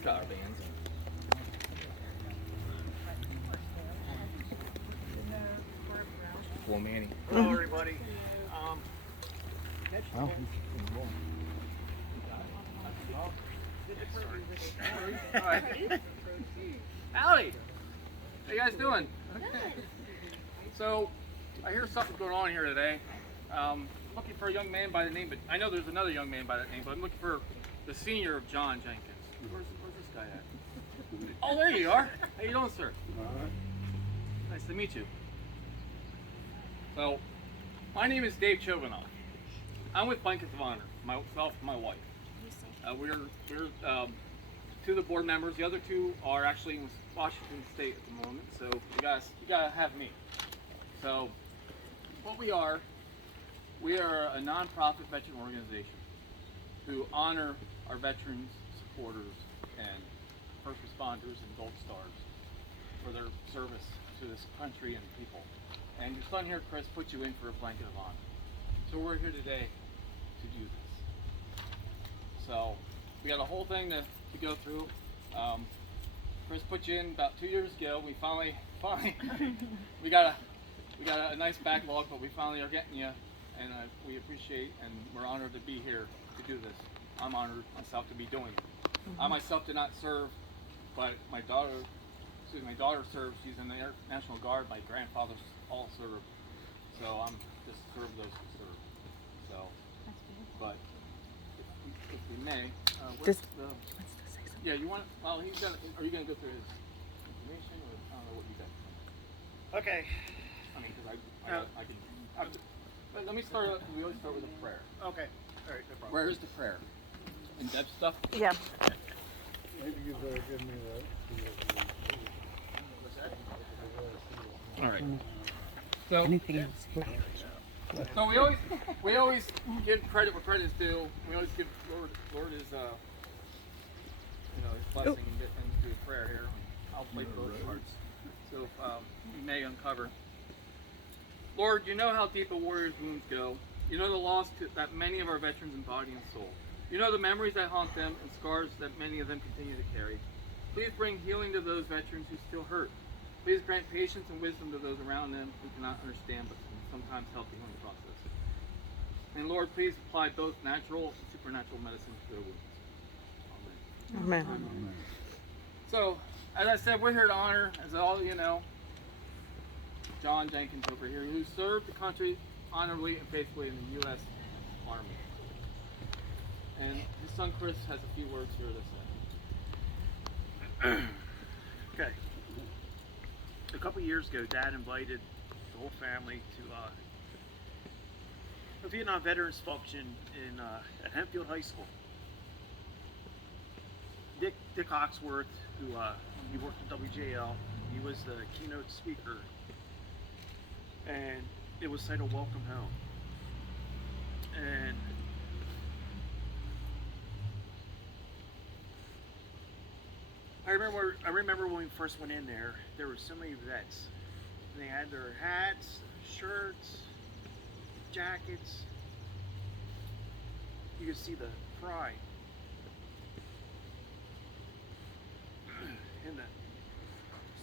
got our bands. Well, Manny. Hello, everybody. Oh. Howdy. How you guys doing? So, I hear something going on here today. Looking for a young man by the name, but I know there's another young man by that name, but I'm looking for the senior of John Jenkins. Where's this guy at? Oh, there you are. How you doing, sir? Nice to meet you. So, my name is Dave Choganoff. I'm with Blankets of Honor, myself and my wife. We're two of the board members. The other two are actually in Washington State at the moment, so you gotta have me. So, what we are a non-profit veteran organization who honor our veterans, supporters, and first responders and Gold Stars for their service to this country and people. And your son here, Chris, put you in for a blanket of honor. So we're here today to do this. So we got a whole thing to go through. Chris put you in about 2 years ago. We finally we got a nice backlog, but we finally are getting you, and we appreciate and we're honored to be here to do this. I'm honored myself to be doing it. I myself did not serve, but my daughter served. She's in the National Guard. My grandfather all served, so I'm just served those who serve. So, but if we may, yeah, you want? Well, he's got. Are you going to go through his information, or I don't know what you got? Okay. I mean, because I can. But let me start. We always start with a prayer. Okay. All right. No problem. Where is the prayer? In depth stuff. Yeah. Maybe you better give me that. All right. So, Anything else? so we always give credit where credit is due. We always give Lord his his blessing and get into a prayer here. I'll play both parts. So you may uncover. Lord, you know how deep a warrior's wounds go. You know the loss that many of our veterans embody and soul. You know the memories that haunt them and scars that many of them continue to carry. Please bring healing to those veterans who still hurt. Please grant patience and wisdom to those around them who cannot understand but can sometimes help the healing process. And Lord, please apply both natural and supernatural medicine to their wounds. Amen. Amen. So, as I said, we're here to honor, as all you know, John Jenkins over here, who served the country honorably and faithfully in the U.S. Army. And his son Chris has a few words here to say. Okay. A couple years ago, Dad invited the whole family to a Vietnam Veterans function at Hempfield High School. Dick Oxworth, who he worked at WJL, he was the keynote speaker, and it was titled "Welcome Home." And I remember when we first went in there, there were so many vets. They had their hats, shirts, jackets. You could see the pride.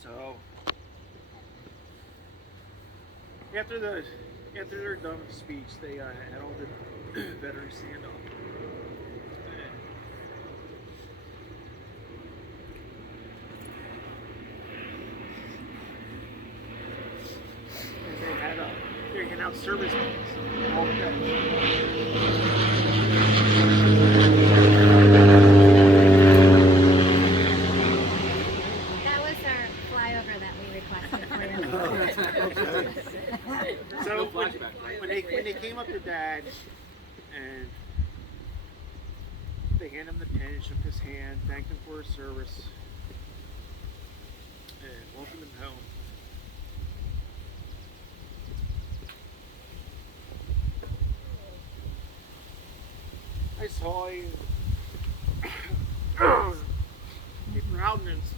So after their done with the speech, they had all the veterans stand up. They're handing out service meals all day. That was our flyover that we requested for you. So when they came up to Dad and they handed him the pen, shook his hand, thanked him for his service, and welcomed him home. I saw a proudness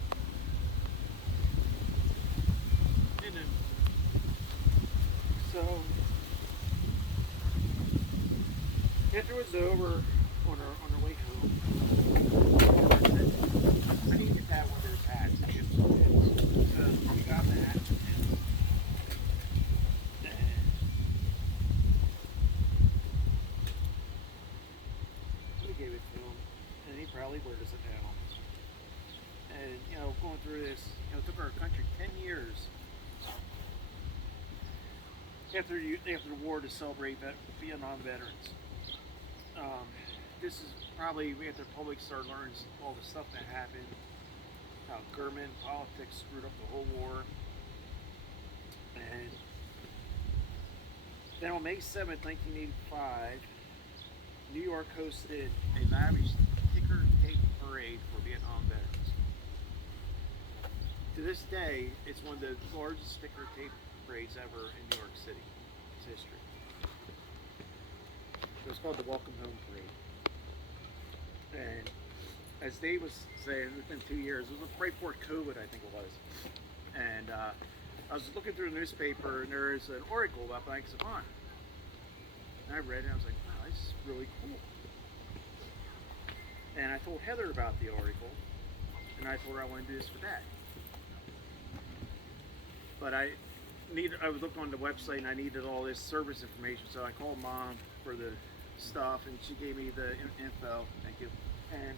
in him. So after it was over, on our way home, it to him, and he probably wears it now. And going through this, it took our country 10 years after the war to celebrate Vietnam veterans. This is probably after the public started learning all the stuff that happened, how government politics screwed up the whole war. And then on May 7th, 1985, New York hosted a lavish ticker tape parade for Vietnam veterans. To this day, it's one of the largest ticker tape parades ever in New York City. It's history. It was called the Welcome Home Parade. And as Dave was saying, it's been 2 years. It was right before COVID, I think it was. And I was looking through the newspaper, and there is an article about Blankets of Honor. And I read it, and I was like, wow, this is really cool. And I told Heather about the article, and I told her I wanted to do this for Dad. But I was looking on the website, and I needed all this service information, so I called Mom for the stuff, and she gave me the info. Thank you. And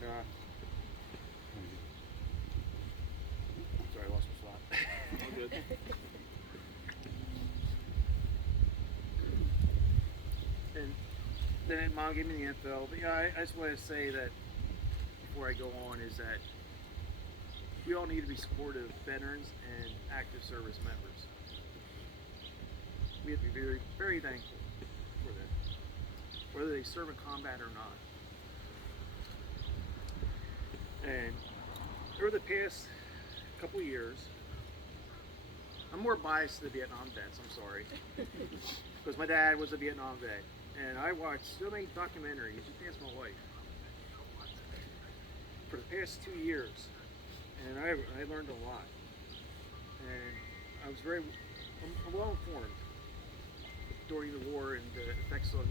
sorry, I lost my spot. All good. And then Mom gave me the info. But yeah, I just want to say that before I go on is that we all need to be supportive of veterans and active service members. We have to be very, very thankful for them, whether they serve in combat or not. And over the past couple of years, I'm more biased to the Vietnam vets, I'm sorry. Because my dad was a Vietnam vet. And I watched so many documentaries, you can ask my wife, for the past 2 years. And I learned a lot. And I was I'm well informed during the war and the effects on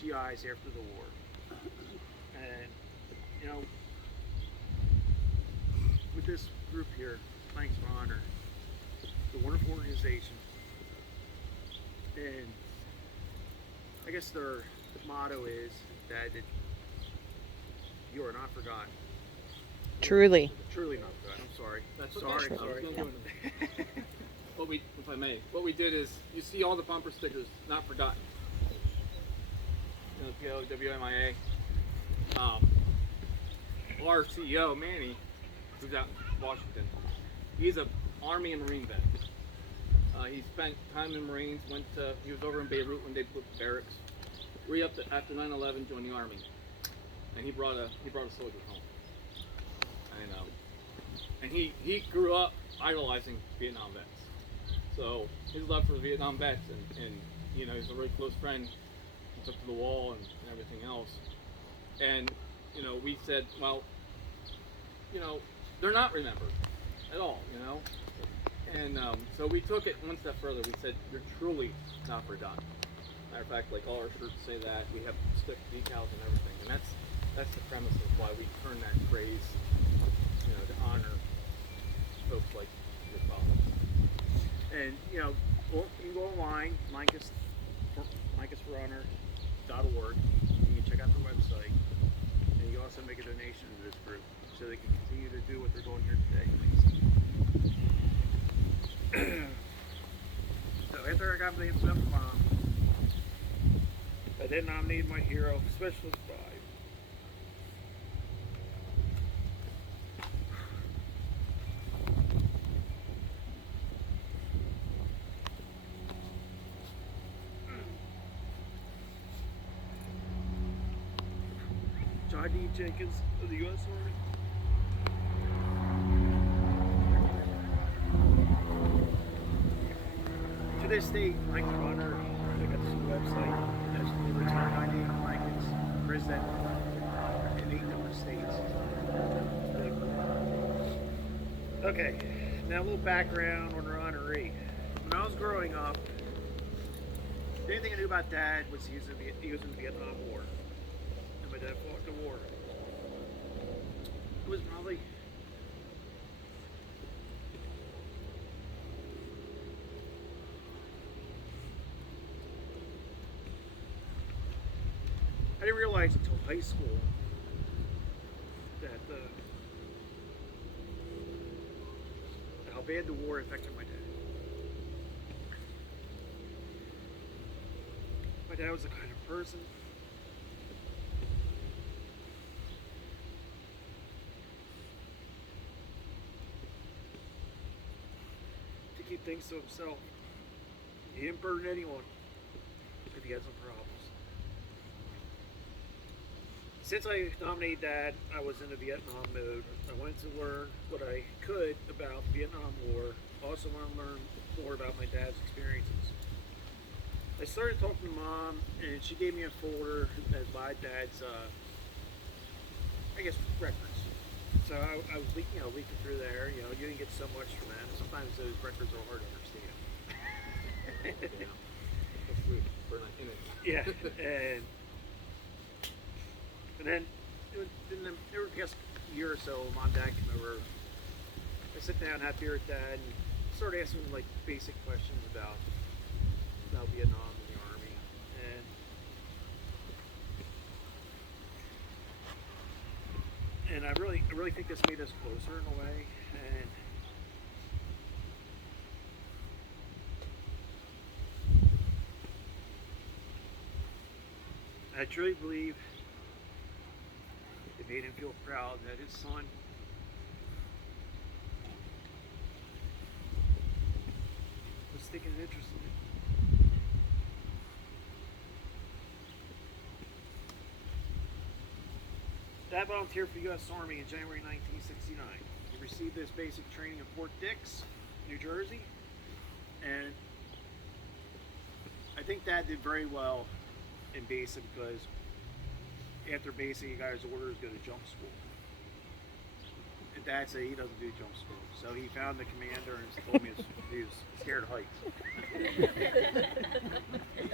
GIs after the war. And, with this group here, Thanks for Honor, the wonderful organization, and I guess their motto is that you are not forgotten. Truly. Truly not forgotten. I'm sorry. That's sorry. Sorry. If I may, what we did is, you see all the bumper stickers, not forgotten. WMIA. Our CEO, Manny, who's out in Washington, he's an Army and Marine vet. He spent time in the Marines, he was over in Beirut when they put barracks. Re-upped after 9/11, joined the Army. And he brought a soldier home. And he grew up idolizing Vietnam vets. So his love for the Vietnam vets and he's a really close friend. He took to the wall and everything else. And we said, well, they're not remembered at all, And so we took it one step further. We said, you're truly not forgotten. Matter of fact, like all our shirts say that. We have stick decals and everything. And that's the premise of why we turn that phrase, to honor folks like your father. And you can go online, lancasforhonor.org. You can check out the website, and you can also make a donation to this group so they can continue to do what they're doing here today. So after I got the stuff bomb, I then nominated my hero, Specialist 5. John D. Jenkins of the U.S. Army. To this date, Mike Runner, I got this website, has returned 98 blankets, present in 8 different states. Really cool. Okay, now a little background on our honoree. When I was growing up, the only thing I knew about Dad was he was in the Vietnam War. And my dad fought the war. It was probably I didn't realize until high school that how bad the war affected my dad. My dad was the kind of person to keep things to himself. He didn't burden anyone if he had some problems. Since I nominated Dad, I was in the Vietnam mode. I wanted to learn what I could about the Vietnam War. I also wanted to learn more about my dad's experiences. I started talking to Mom, and she gave me a folder of my dad's, records. So I was leaking through there. You didn't get so much from that. Sometimes those records are hard to understand. We're not in it. Yeah, and then there was just a year or so, Mom and Dad came over. I sit down, have beer with Dad, and started asking him like basic questions about Vietnam and the Army. And I really think this made us closer in a way. And I truly believe it made him feel proud that his son was taking an interest in it. Dad volunteered for the U.S. Army in January 1969. He received his basic training in Fort Dix, New Jersey, and I think Dad did very well in basic because after basic he got his orders to go to jump school. And Dad said he doesn't do jump school, so he found the commander and told me he was scared of heights.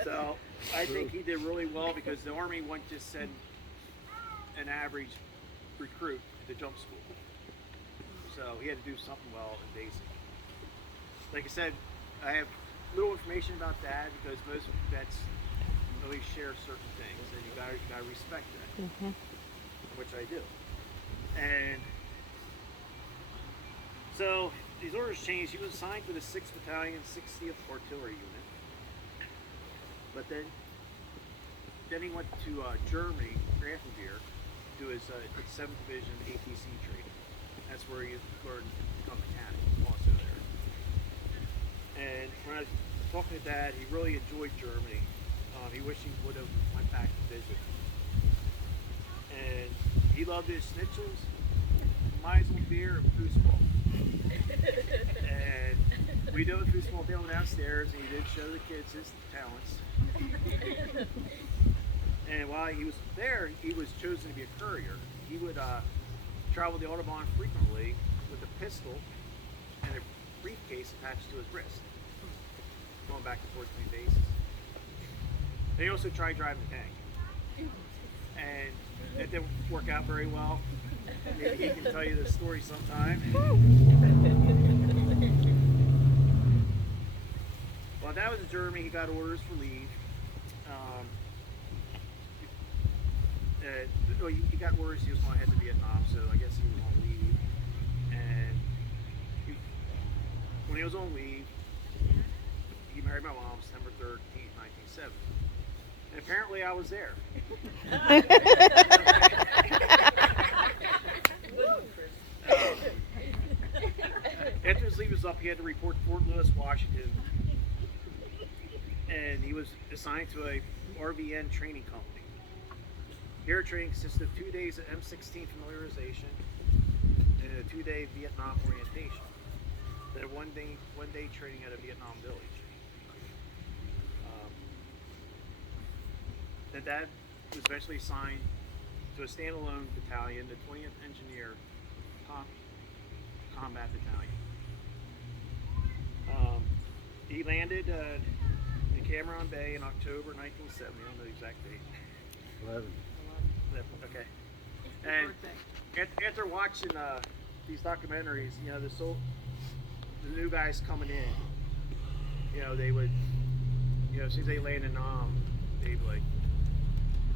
So I think he did really well because the Army wouldn't just send an average recruit to jump school. So he had to do something well in basic. Like I said, I have little information about Dad because most vets always share certain things, and you gotta respect that, which I do. And so these orders changed. He was assigned to the 6th Battalion, 60th Artillery Unit, but then he went to Germany, Grafenwehr, do his 7th Division ATC training. That's where he learned to become a mechanic, also there. And when I was talking to Dad, he really enjoyed Germany. He wished he would have went back to visit. And he loved his schnitzels, Meisel beer, and foosball. And we do a foosball deal downstairs, and he did show the kids his talents. And while he was there, he was chosen to be a courier. He would travel the Autobahn frequently with a pistol and a briefcase attached to his wrist, going back and forth between bases. They also tried driving the tank, and it didn't work out very well. Maybe he can tell you the story sometime. While that was in Germany, he got orders for leave. He got orders he was going to head to Vietnam, so I guess he was on leave. And when he was on leave, he married my mom September 13th, 1970. And apparently I was there. After his leave was up, he had to report to Fort Lewis, Washington. And he was assigned to a RVN training company. Here training consists of 2 days of M16 familiarization and a 2-day Vietnam orientation. Then one day training at a Vietnam village. Then Dad was eventually assigned to a standalone battalion, the 20th Engineer Combat Battalion. He landed in Cameron Bay in October 1970. I don't know the exact date. 11. Okay. And after watching these documentaries, the new guys coming in, they would, as soon as they land in Nam, they'd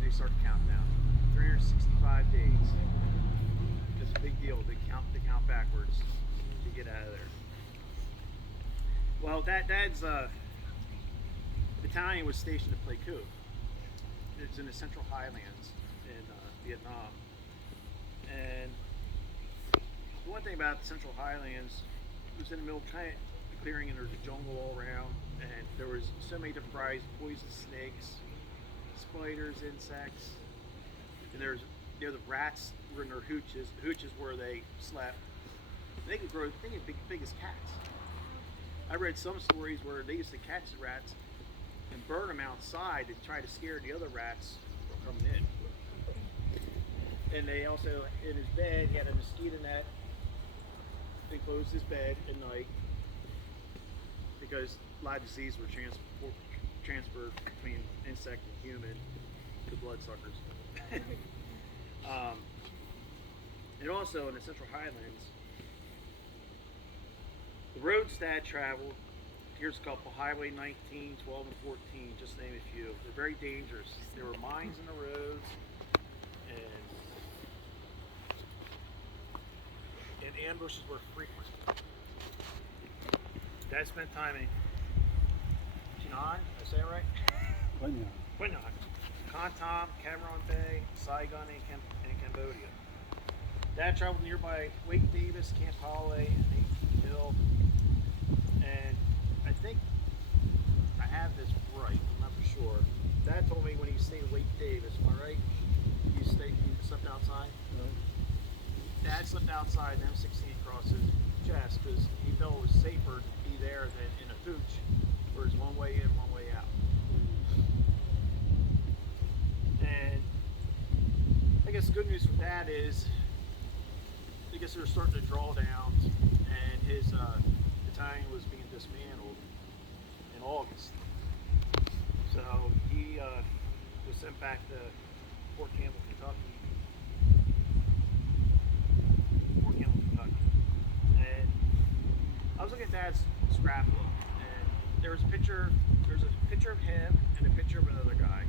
they start to count down. 365 days. It's a big deal. They count backwards to get out of there. Well, Dad's battalion was stationed at Pleiku. It's in the Central Highlands in Vietnam. And the one thing about the Central Highlands, it was in the middle kind of clearing, and there's a jungle all around, and there was so many different varieties, poison snakes, spiders, insects, and there's the rats were in their hooches. The hooches where they slept. They could grow big as cats. I read some stories where they used to catch the rats and burn them outside to try to scare the other rats from coming in. And they also, in his bed, he had a mosquito net. They closed his bed at night because a lot of diseases were transferred between insect and human to bloodsuckers. And also in the Central Highlands, the roads Dad traveled, here's a couple: Highway 19, 12, and 14, just to name a few. They're very dangerous. There were mines in the roads, and ambushes were frequent. Dad spent time in Jinan, did I say it right? Quinlan, Kontam, Cameron Bay, Saigon, and Cambodia. Dad traveled nearby Wake Davis, Camp Holiday, and Native Hill. And I think I have this right, I'm not for sure. Dad told me when he stayed at Wake Davis, am I right? You slept outside? Dad slept outside an M16 across his chest because he felt it was safer to be there than in a hooch where it's one way in, one way out. And I guess the good news for Dad is, I guess they were starting to draw down, and his battalion was being dismantled in August. So he was sent back to Fort Campbell, Kentucky. And I was looking at Dad's scrapbook, and there's a picture of him and a picture of another guy,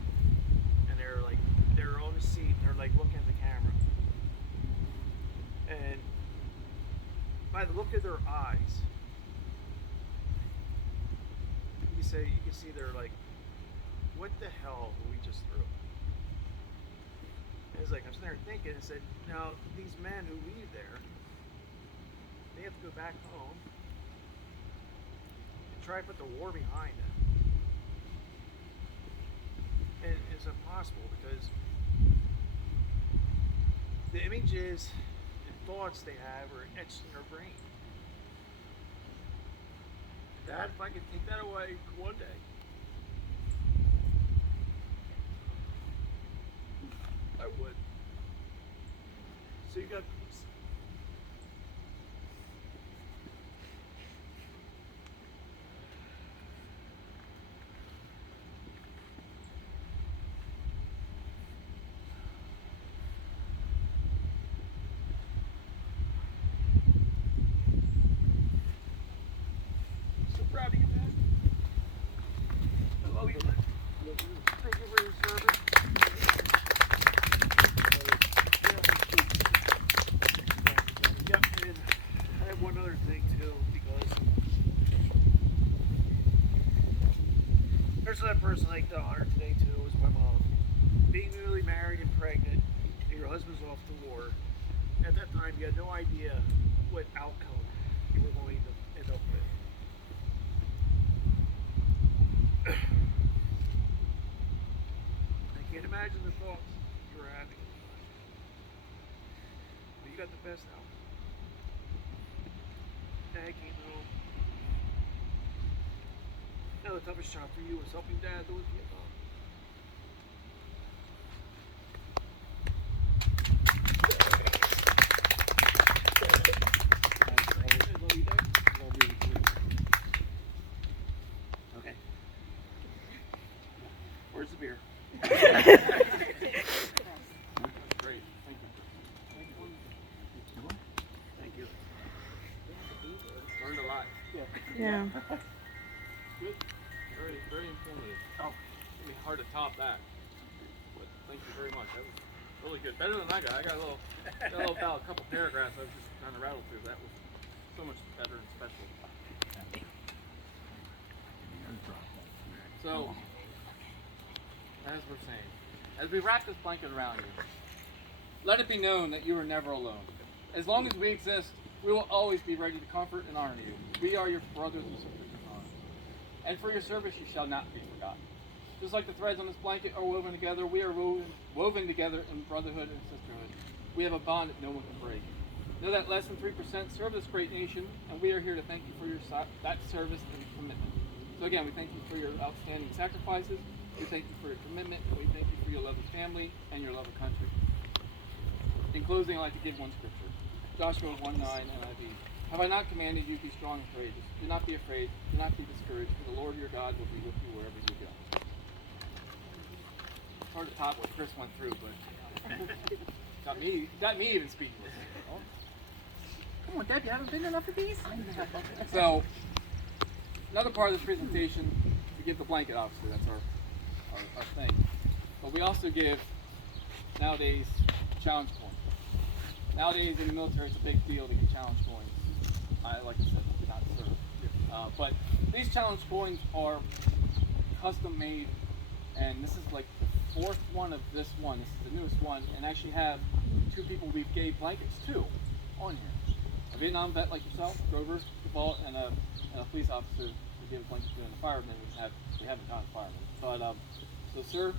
and they're on the seat and they're like looking at the camera, and by the look of their eyes, you can see they're like, what the hell were we just through? And it's like, I'm sitting there thinking, and said, now these men who leave there, they have to go back home and try to put the war behind them. And it's impossible because the images and thoughts they have are etched in their brain. Dad, if I could take that away one day, I would. So you got peace. So proud of you, Dad. I love you. Thank you for your service. Yep, and I have one other thing too, because there's another person I'd like to honor today too, is my mom. Being newly married and pregnant, and your husband's off to war, at that time you had no idea what outcome you were going to end up with. I can't imagine the thoughts you were having. But you got the best out. Dad came home. Now the toughest job for you was helping Dad do with Vietnam. I love you, Dad. Okay. Where's the beer? Great. Thank you. Learned a lot. Yeah. Good. Very, very informative. Oh, it'd be hard to top that. But Thank you very much. That was really good. Better than I got. I got about a couple paragraphs I was just trying to rattle through. That was so much better and special. So, as we're saying, as we wrap this blanket around you, let it be known that you are never alone. As long as we exist, we will always be ready to comfort and honor you. We are your brothers and sisters in honor. And for your service you shall not be forgotten. Just like the threads on this blanket are woven together, we are woven together in brotherhood and sisterhood. We have a bond that no one can break. Know that less than 3% serve this great nation, and we are here to thank you for that service and commitment. So again, we thank you for your outstanding sacrifices, we thank you for your commitment, and we thank you for your love of family and your love of country. In closing, I'd like to give one scripture. Joshua 1:9 NIV. Have I not commanded you, be strong and courageous? Do not be afraid, do not be discouraged, for the Lord your God will be with you wherever you go. It's hard to top what Chris went through, but got me even speechless. Come on, Deb, you haven't been enough of these? So, another part of this presentation, we give the blanket, obviously, that's our thing. But we also give, nowadays, challenge points. Nowadays in the military, it's a big deal to get challenge coins. Like I said, do not serve. But these challenge coins are custom made, and this is like the fourth one of this one. This is the newest one, and actually have two people we gave blankets to on here. A Vietnam vet like yourself, Grover, Vault, and a police officer we gave a blanket to, and a fireman we haven't gotten a fireman. But so sir,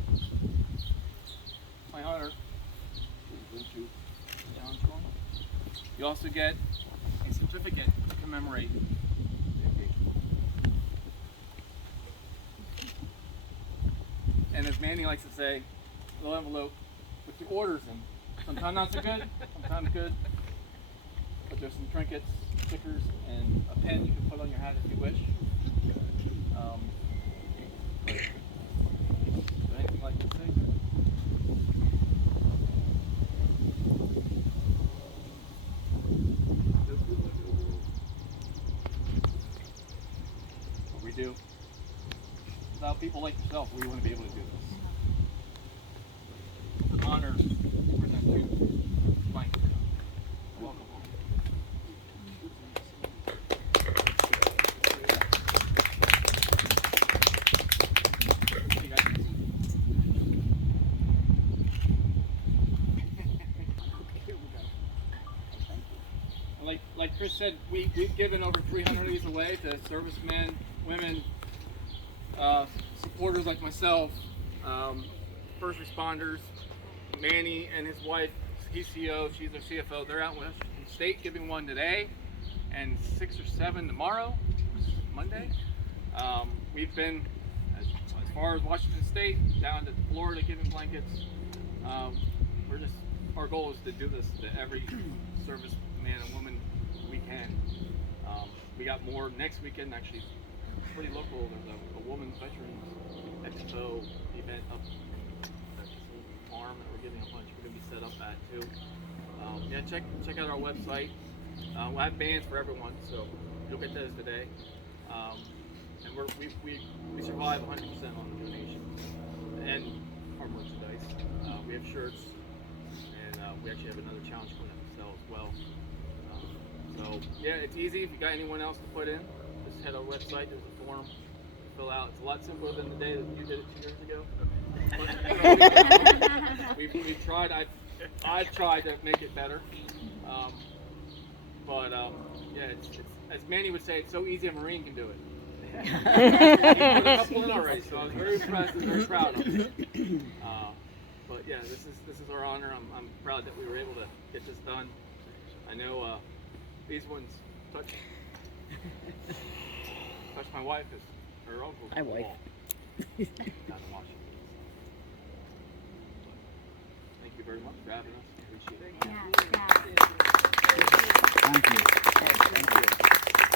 my honor. You also get a certificate to commemorate the occasion. And as Manny likes to say, a little envelope with the orders in. Sometimes not so good, sometimes good. But there's some trinkets, stickers, and a pen you can put on your hat if you wish. Is there anything you'd like to say, sir? We do. Without people like yourself, we wouldn't be able to do this. It's an honor to present you blanket. Welcome home. Like Chris said, we've given over 300 of these away to servicemen, women, supporters like myself, first responders. Manny and his wife, he's CEO, she's their CFO. They're out in Washington State giving one today, and 6 or 7 tomorrow, Monday. We've been as far as Washington State, down to Florida giving blankets. Our goal is to do this to every service man and woman we can. We got more next weekend, actually pretty local. There's a women's veterans expo event up at this little farm that we're giving a bunch. We're going to be set up at too. Yeah, check out our website. We'll have bands for everyone, so you'll get those today. And we survive 100% on the donations and our merchandise. We have shirts, and we actually have another challenge coin that we sell as well. So yeah, it's easy. If you got anyone else to put in, just head to our website. There's a form to fill out. It's a lot simpler than the day that you did it 2 years ago. We've tried. I've tried to make it better. Yeah, it's as Manny would say, it's so easy a Marine can do it. He put a couple in already, so I was very impressed and very proud of him. But yeah, this is our honor. I'm proud that we were able to get this done. I know these ones touch my wife, because her uncle. My wife. Down in Washington. Thank you very much for having us. Appreciate it. Yeah. Thank you. Thank you.